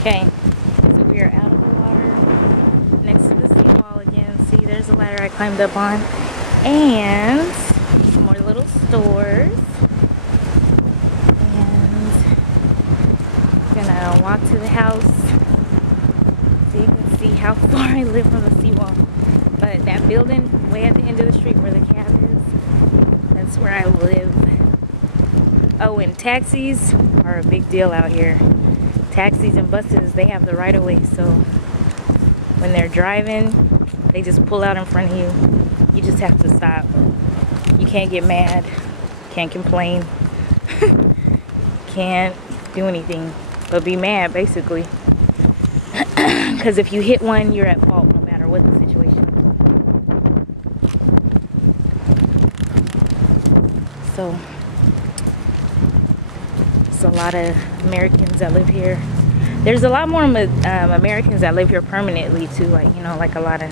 Okay, so we are out of the water, next to the seawall again. See, there's a ladder I climbed up on, and some more little stores. And I'm gonna walk to the house so you can see how far I live from the seawall. But that building way at the end of the street where the cab is, that's where I live. Oh, and taxis are a big deal out here. Taxis and buses, they have the right of way, so when they're driving, they just pull out in front of you. You just have to stop. You can't get mad, can't complain, can't do anything but be mad, basically. Because if you hit one, you're at fault no matter what the situation is. So there's a lot of Americans that live here. There's a lot more Americans that live here permanently too, like, you know, like a lot of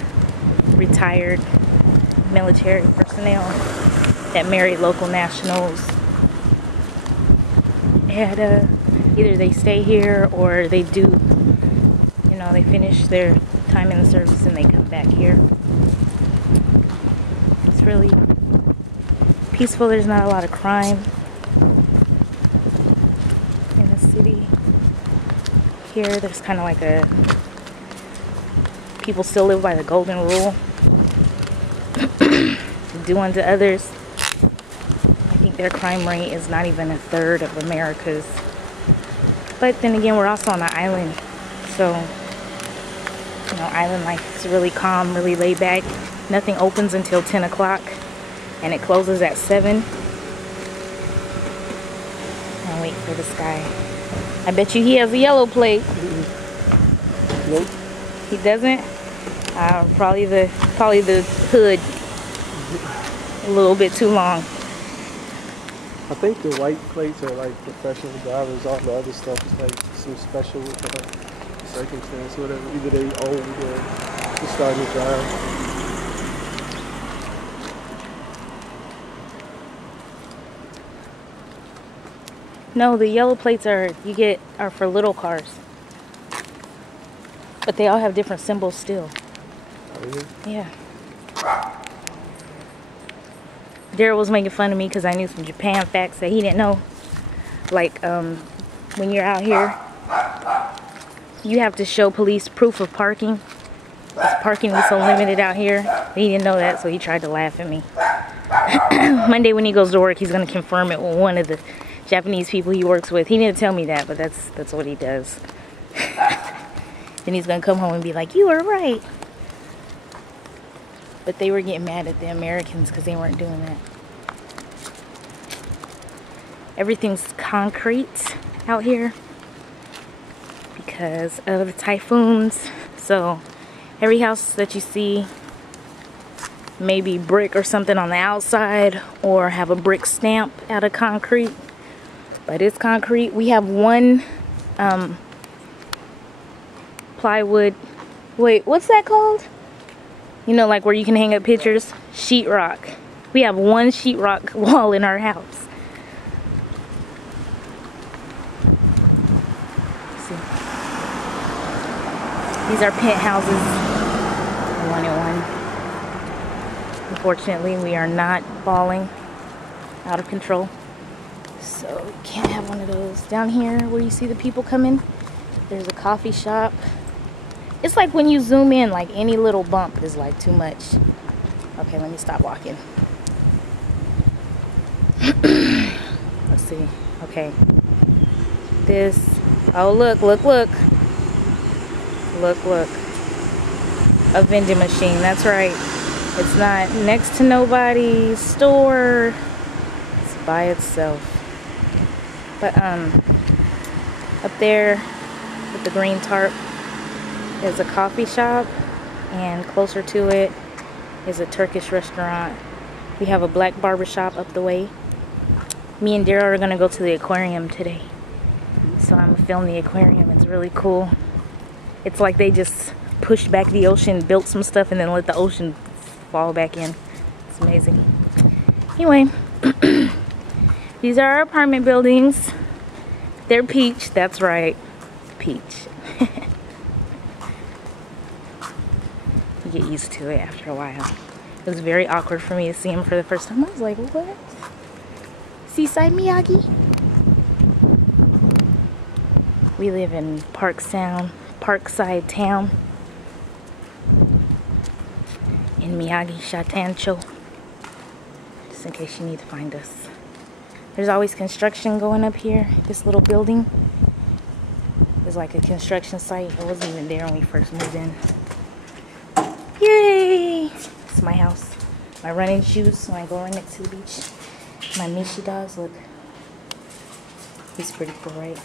retired military personnel that marry local nationals, and either they stay here or they do, you know, they finish their time in the service and they come back here. It's really peaceful. There's not a lot of crime in the city. Here there's kind of like a, people still live by the golden rule. Do unto others. I think their crime rate is not even 1/3 of America's. But then again, we're also on an island, so you know, island life is really calm, really laid back. Nothing opens until 10 o'clock and it closes at 7. I'll wait for this guy. I bet you he has a yellow plate. Nope. He doesn't? Probably the hood a little bit too long. I think the white plates are like professional drivers. All the other stuff is like some special circumstance, whatever. Either they old or just starting to drive. No, the yellow plates are for little cars. But they all have different symbols still. Really? Yeah. Daryl was making fun of me because I knew some Japan facts that he didn't know. Like, when you're out here, you have to show police proof of parking. Because parking is so limited out here. He didn't know that, so he tried to laugh at me. Monday when he goes to work, he's going to confirm it with one of the Japanese people he works with. He didn't tell me that, but that's what he does. Then he's going to come home and be like, you were right. But they were getting mad at the Americans because they weren't doing that. Everything's concrete out here because of the typhoons. So every house that you see may be brick or something on the outside or have a brick stamp out of concrete. But it's concrete. We have one plywood. Wait, what's that called? You know, like where you can hang up pictures? Sheetrock. We have one sheetrock wall in our house. Let's see. These are penthouses. 1 and 1. Unfortunately, we are not falling out of control. So you can't have one of those. Down here where you see the people coming, there's a coffee shop. It's like when you zoom in, like any little bump is like too much. Okay, let me stop walking. Let's see. Okay. This. Oh, look. Look. A vending machine. That's right. It's not next to nobody's store. It's by itself. But up there with the green tarp is a coffee shop, and closer to it is a Turkish restaurant. We have a black barber shop up the way. Me and Daryl are gonna go to the aquarium today, so I'm gonna film the aquarium. It's really cool. It's like they just pushed back the ocean, built some stuff, and then let the ocean fall back in. It's amazing. Anyway, these are our apartment buildings. They're peach, that's right, peach. You get used to it after a while. It was very awkward for me to see him for the first time. I was like, what? Seaside Miyagi? We live in Parkside Town in Miyagi Shatancho. Just in case you need to find us. There's always construction going up here. This little building is like a construction site. It wasn't even there when we first moved in. Yay! It's my house. My running shoes when I go right next to the beach. My Mishi dogs, look. He's pretty cool, right?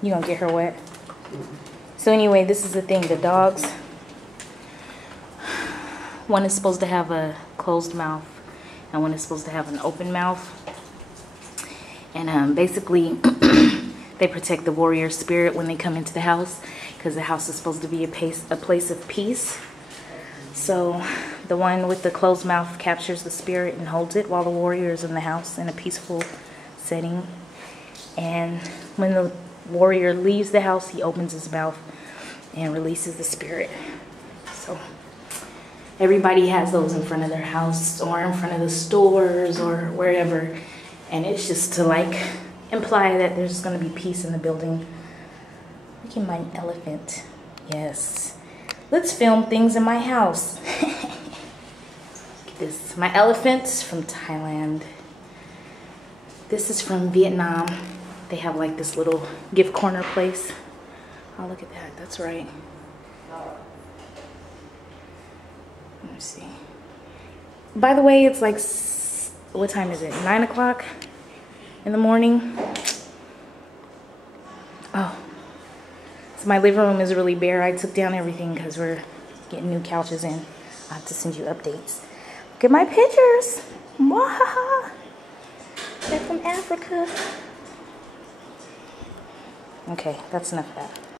You gonna get her wet? So anyway, this is the thing. The dogs, one is supposed to have a closed mouth and one is supposed to have an open mouth. And basically, they protect the warrior spirit when they come into the house, because the house is supposed to be a place of peace. So the one with the closed mouth captures the spirit and holds it while the warrior is in the house in a peaceful setting. And when the warrior leaves the house, he opens his mouth and releases the spirit. So everybody has those in front of their house or in front of the stores or wherever. And it's just to like imply that there's going to be peace in the building. Look at my elephant. Yes. Let's film things in my house. Look at this. My elephant's from Thailand. This is from Vietnam. They have like this little gift corner place. Oh, look at that. That's right. Let me see. By the way, it's like, what time is it? 9 o'clock in the morning. Oh. So my living room is really bare. I took down everything because we're getting new couches in. I'll have to send you updates. Look at my pictures. Mwahaha. They're from Africa. Okay, that's enough of that.